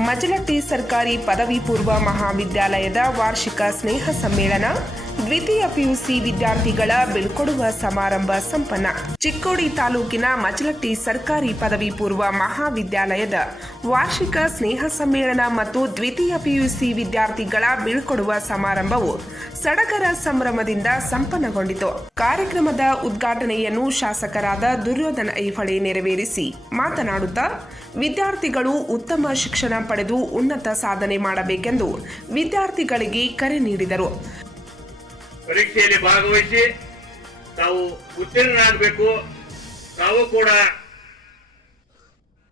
ಮಜಲಟ್ಟಿ ಸರ್ಕಾರಿ ಪದವಿ ಪೂರ್ವ ಮಹಾವಿದ್ಯಾಲಯದ ವಾರ್ಷಿಕ ಸ್ನೇಹ ಸಮ್ಮೇಳನ ದ್ವಿತೀಯ ಪಿಯುಸಿ ವಿದ್ಯಾರ್ಥಿಗಳ ಬೀಳ್ಕೊಡುವ ಸಮಾರಂಭ ಸಂಪನ್ನ. ಚಿಕ್ಕೋಡಿ ತಾಲೂಕಿನ ಮಚಲಟ್ಟಿ ಸರ್ಕಾರಿ ಪದವಿ ಪೂರ್ವ ಮಹಾವಿದ್ಯಾಲಯದ ವಾರ್ಷಿಕ ಸ್ನೇಹ ಸಮ್ಮೇಳನ ಮತ್ತು ದ್ವಿತೀಯ ಪಿಯುಸಿ ವಿದ್ಯಾರ್ಥಿಗಳ ಬೀಳ್ಕೊಡುವ ಸಮಾರಂಭವು ಸಡಗರ ಸಂಭ್ರಮದಿಂದ ಸಂಪನ್ನಗೊಂಡಿತು. ಕಾರ್ಯಕ್ರಮದ ಉದ್ಘಾಟನೆಯನ್ನು ಶಾಸಕರಾದ ದುರ್ಯೋಧನ ಐಹೊಳೆ ನೆರವೇರಿಸಿ ಮಾತನಾಡುತ್ತಾ, ವಿದ್ಯಾರ್ಥಿಗಳು ಉತ್ತಮ ಶಿಕ್ಷಣ ಪಡೆದು ಉನ್ನತ ಸಾಧನೆ ಮಾಡಬೇಕೆಂದು ವಿದ್ಯಾರ್ಥಿಗಳಿಗೆ ಕರೆ ನೀಡಿದರು. ಪರೀಕ್ಷೆಯಲ್ಲಿ ಭಾಗವಹಿಸಿ ತಾವು ಉತ್ತೀರ್ಣರಾಗಬೇಕು. ತಾವು ಕೂಡ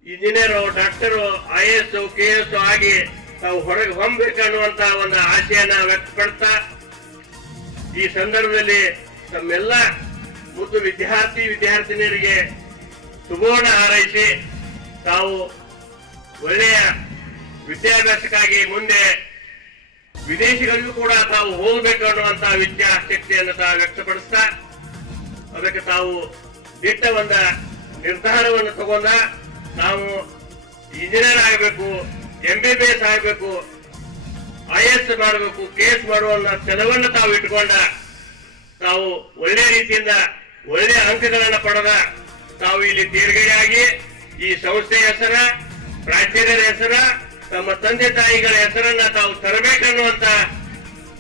engineer, doctor, I S, K S ಆಗಿ ತಾವು ಹೊರಗೆ ಹೊಮ್ಮಬೇಕು ಅನ್ನುವಂತ ಒಂದು ಆಶಯನ ವ್ಯಕ್ತಪಡ್ತಾ ಈ ಸಂದರ್ಭದಲ್ಲಿ ತಮ್ಮೆಲ್ಲ ಮುದ್ದು ವಿದ್ಯಾರ್ಥಿ, ವಿದ್ಯಾರ್ಥಿನಿಯರಿಗೆ ಶುಭವನ್ನ ಹಾರೈಸಿ ತಾವು ಒಳ್ಳೆಯ ವಿದ್ಯಾಭ್ಯಾಸಕ್ಕಾಗಿ ಮುಂದೆ ವಿದೇಶಗಳಿಗೂ ಕೂಡ ತಾವು ಹೋಗಬೇಕು ಅನ್ನುವಂತಹ ವಿದ್ಯಾಶಕ್ತಿಯನ್ನು ತಾವು ವ್ಯಕ್ತಪಡಿಸ್ತಾ, ಅದಕ್ಕೆ ತಾವು ದಿಟ್ಟ ಒಂದ ನಿರ್ಧಾರವನ್ನು ತಗೊಂಡ ನಾವು ಇಂಜಿನಿಯರ್ ಆಗಬೇಕು ಎಂ ಬಿ ಬಿ ಎಸ್ ಆಗಬೇಕು, ಐ ಮಾಡಬೇಕು ಕೆ ಎಸ್ ಮಾಡುವ ಛಲವನ್ನು ತಾವು ಇಟ್ಕೊಂಡ ತಾವು ಒಳ್ಳೆ ರೀತಿಯಿಂದ ಒಳ್ಳೆ ಅಂಕಗಳನ್ನು ಪಡೆದ ತಾವು ಇಲ್ಲಿ ತೇರ್ಗಡೆಯಾಗಿ ಈ ಸಂಸ್ಥೆಯ ಹೆಸರ ಪ್ರಾಚಾರ್ಯರ ಹೆಸರ ತಮ್ಮ ತಂದೆ ತಾಯಿಗಳ ಹೆಸರನ್ನ ತಾವು ತರಬೇಕನ್ನುವಂತ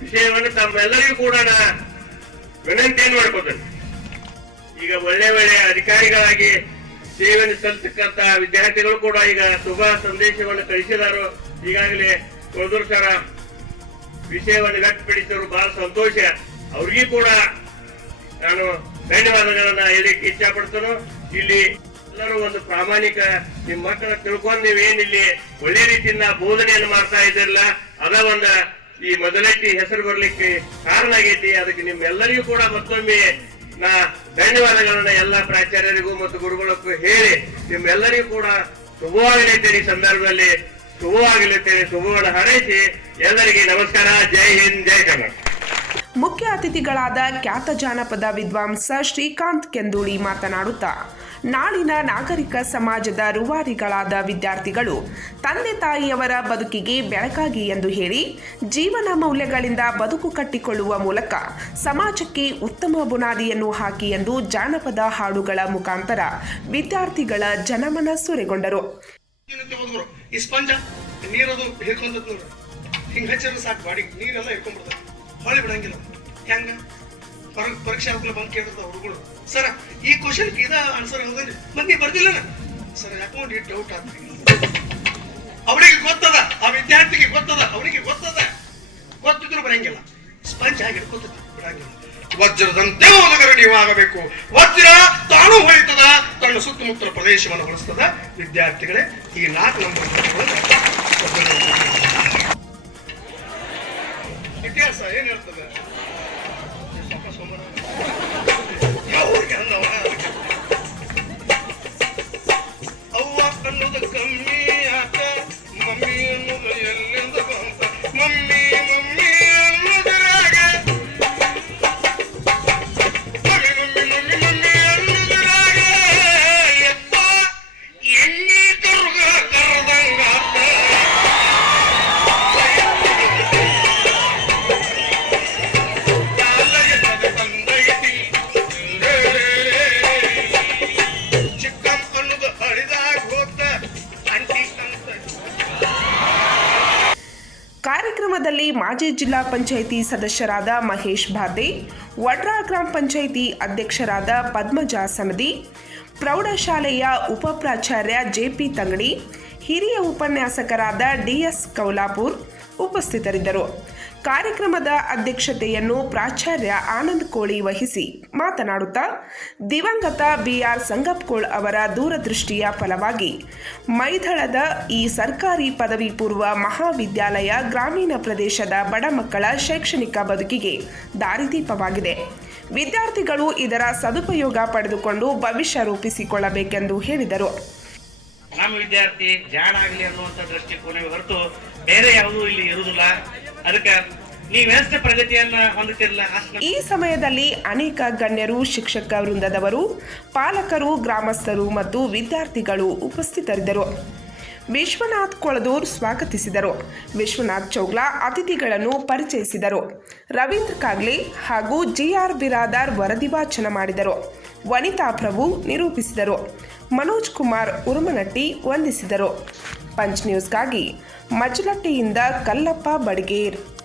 ವಿಷಯವನ್ನು ತಮ್ಮೆಲ್ಲರಿಗೂ ಕೂಡ ವಿನಂತಿಯನ್ನು ಮಾಡ್ಕೋತೇನೆ. ಈಗ ಒಳ್ಳೆ ಒಳ್ಳೆ ಅಧಿಕಾರಿಗಳಾಗಿ ಸೇವೆ ಸಲ್ಲಿಸತಕ್ಕಂತ ವಿದ್ಯಾರ್ಥಿಗಳು ಕೂಡ ಈಗ ಶುಭ ಸಂದೇಶವನ್ನು ಕಳಿಸಿದಾರು. ಈಗಾಗಲೇ ಕೊಳದೂರು ಸರ ವಿಷಯವನ್ನು ವ್ಯಕ್ತಪಡಿಸಿದ್ರು, ಬಹಳ ಸಂತೋಷ. ಅವ್ರಿಗೂ ಕೂಡ ನಾನು ಧನ್ಯವಾದಗಳನ್ನ ಹೇಳಿಕ್ಕೆ ಇಚ್ಛಪಡ್ತೇನೆ. ಇಲ್ಲಿ ಎಲ್ಲರೂ ಒಂದು ಪ್ರಾಮಾಣಿಕ, ನಿಮ್ ಮಕ್ಕಳ ತಿಳ್ಕೊಂಡು ನೀವೇನಿಲ್ಲಿ ಒಳ್ಳೆ ರೀತಿಯಿಂದ ಬೋಧನೆಯನ್ನು ಮಾಡ್ತಾ ಇದ್ದಿರಲ್ಲ, ಅದ ಒಂದ ಈ ಮೊದಲಟ್ಟಿ ಹೆಸರು ಬರ್ಲಿಕ್ಕೆ ಕಾರಣ ಆಗೈತಿ. ಅದಕ್ಕೆ ನಿಮ್ಮೆಲ್ಲರಿಗೂ ಕೂಡ ಮತ್ತೊಮ್ಮೆ ನಾ ಧನ್ಯವಾದಗಳನ್ನ ಎಲ್ಲ ಪ್ರಾಚಾರ್ಯರಿಗೂ ಮತ್ತು ಗುರುಗಳಕ್ಕೂ ಹೇಳಿ, ನಿಮ್ಮೆಲ್ಲರಿಗೂ ಕೂಡ ಶುಭವಾಗಲಿದ್ದೇನೆ ಈ ಸಂದರ್ಭದಲ್ಲಿ ಶುಭವಾಗಲಿದ್ದೇನೆ ಶುಭವನ್ನು ಹಾರೈಸಿ, ಎಲ್ಲರಿಗೆ ನಮಸ್ಕಾರ. ಜೈ ಹಿಂದ್, ಜೈ ಕನ್ನಡ ಮುಖ್ಯ ಅತಿಥಿಗಳಾದ ಖ್ಯಾತ ಜಾನಪದ ವಿದ್ವಾಂಸ ಶ್ರೀಕಾಂತ್ ಕೆಂದೂಳಿ ಮಾತನಾಡುತ್ತಾ. ನಾಳಿನ ನಾಗರಿಕ ಸಮಾಜದ ರೂವಾರಿಗಳಾದ ವಿದ್ಯಾರ್ಥಿಗಳು ತಂದೆ ತಾಯಿಯವರ ಬದುಕಿಗೆ ಬೆಳಕಾಗಿ ಎಂದು ಹೇಳಿ ಜೀವನ ಮೌಲ್ಯಗಳಿಂದ ಬದುಕು ಕಟ್ಟಿಕೊಳ್ಳುವ ಮೂಲಕ ಸಮಾಜಕ್ಕೆ ಉತ್ತಮ ಬುನಾದಿಯನ್ನು ಹಾಕಿ ಎಂದು ಜಾನಪದ ಹಾಡುಗಳ ಮುಖಾಂತರ ವಿದ್ಯಾರ್ಥಿಗಳ ಜನಮನ ಸುರೆಗೊಂಡರು. ನೀರದು ಸಾಕು ಬಾಡಿಗೆ ನೀರೆಲ್ಲ ಹೊಳಿ ಬಿಡಂಗಿಲ್ಲ. ಹೆಂಗ? ಪರೀಕ್ಷೆ ಆಗ್ಲೇ ಬಂದು ಕೇಳಿರ್ತಾವ ಹುಡುಗರು. ಸರ, ಈ ಕ್ವಶನ್ ಇದ ಆನ್ಸರ್ ಹೋಗಿ ಮಂದಿ ಬರ್ದಿಲ್ಲ ಸರ್, ಯಾಕೋ ಡೌಟ್ ಆಗ್ತದೆ ಅವನಿಗೆ ಗೊತ್ತದ, ಆ ವಿದ್ಯಾರ್ಥಿಗೆ ಗೊತ್ತದ, ಅವನಿಗೆ ಗೊತ್ತದ. ಗೊತ್ತಿದ್ರು ಬರಂಗಿಲ್ಲ. ಸ್ಪಂಜ್ ಆಗಿ ಬಿಡಂಗಿಲ್ಲ. ವಜ್ರದಂತೆ ನೀವು ಆಗಬೇಕು ವಜ್ರ ತಾನು ಹೊಳಿತದ, ತನ್ನ ಸುತ್ತಮುತ್ತಲ ಪ್ರದೇಶವನ್ನು ಹೊಲಿಸ್ತದ ವಿದ್ಯಾರ್ಥಿಗಳೇ, ಈ ನಾಲ್ಕು number ಇತಿಹಾಸ ಏನ್ ಹೇಳ್ತದೆ ಕಾರ್ಯಕ್ರಮದಲ್ಲಿ ಮಾಜಿ ಜಿಲ್ಲಾ ಪಂಚಾಯಿತಿ ಸದಸ್ಯರಾದ ಮಹೇಶ್ ಭಾದೆ ವಡ್ರಾ ಗ್ರಾಮ ಪಂಚಾಯಿತಿ ಅಧ್ಯಕ್ಷರಾದ ಪದ್ಮಜಾ ಸನದಿ ಪ್ರೌಢಶಾಲೆಯ ಉಪಪ್ರಾಚಾರ್ಯ ಜೆಪಿ ತಂಗಡಿ, ಹಿರಿಯ ಉಪನ್ಯಾಸಕರಾದ ಡಿಎಸ್ ಕೌಲಾಪುರ್ ಉಪಸ್ಥಿತರಿದ್ದರು. ಕಾರ್ಯಕ್ರಮದ ಅಧ್ಯಕ್ಷತೆಯನ್ನು ಪ್ರಾಚಾರ್ಯ ಆನಂದ್ ಕೋಳಿ ವಹಿಸಿ ಮಾತನಾಡುತ್ತಾ, ದಿವಂಗತ ಬಿಆರ್ ಸಂಗಪ್ಕೋಳ್ ಅವರ ದೂರದೃಷ್ಟಿಯ ಫಲವಾಗಿ ಮೈದಳದ ಈ ಸರ್ಕಾರಿ ಪದವಿ ಪೂರ್ವ ಮಹಾವಿದ್ಯಾಲಯ ಗ್ರಾಮೀಣ ಪ್ರದೇಶದ ಬಡ ಮಕ್ಕಳ ಶೈಕ್ಷಣಿಕ ಬದುಕಿಗೆ ದಾರಿದೀಪವಾಗಿದೆ. ವಿದ್ಯಾರ್ಥಿಗಳು ಇದರ ಸದುಪಯೋಗ ಪಡೆದುಕೊಂಡು ಭವಿಷ್ಯ ರೂಪಿಸಿಕೊಳ್ಳಬೇಕೆಂದು ಹೇಳಿದರು. ನಮ್ಮ ವಿದ್ಯಾರ್ಥಿ ಜಾಣ ಆಗಲಿ ಅನ್ನುವಂಥ ದೃಷ್ಟಿಕೋನವೇ ಹೊರತು ಬೇರೆ ಯಾವುದೂ ಇಲ್ಲಿ ಇರುವುದಿಲ್ಲ. ಅದಕ್ಕೆ ಈ ಸಮಯದಲ್ಲಿ ಅನೇಕ ಗಣ್ಯರು, ಶಿಕ್ಷಕ ವೃಂದದವರು, ಪಾಲಕರು, ಗ್ರಾಮಸ್ಥರು ಮತ್ತು ವಿದ್ಯಾರ್ಥಿಗಳು ಉಪಸ್ಥಿತರಿದ್ದರು. ವಿಶ್ವನಾಥ್ ಕೊಳದೂರ್ ಸ್ವಾಗತಿಸಿದರು. ವಿಶ್ವನಾಥ್ ಚೌಗ್ಲಾ ಅತಿಥಿಗಳನ್ನು ಪರಿಚಯಿಸಿದರು. ರವೀಂದ್ರ ಕಾಗ್ಲೆ ಹಾಗೂ ಜಿಆರ್ ಬಿರಾದಾರ್ ವರದಿ ವಾಚನ ಮಾಡಿದರು. ವನಿತಾ ಪ್ರಭು ನಿರೂಪಿಸಿದರು. ಮನೋಜ್ ಕುಮಾರ್ ಉರುಮನಟ್ಟಿ ವಂದಿಸಿದರು. ಪಂಚ್ ನ್ಯೂಸ್ಗಾಗಿ ಮಜಲಟ್ಟಿಯಿಂದ ಕಲ್ಲಪ್ಪ ಬಡಿಗೇರ್.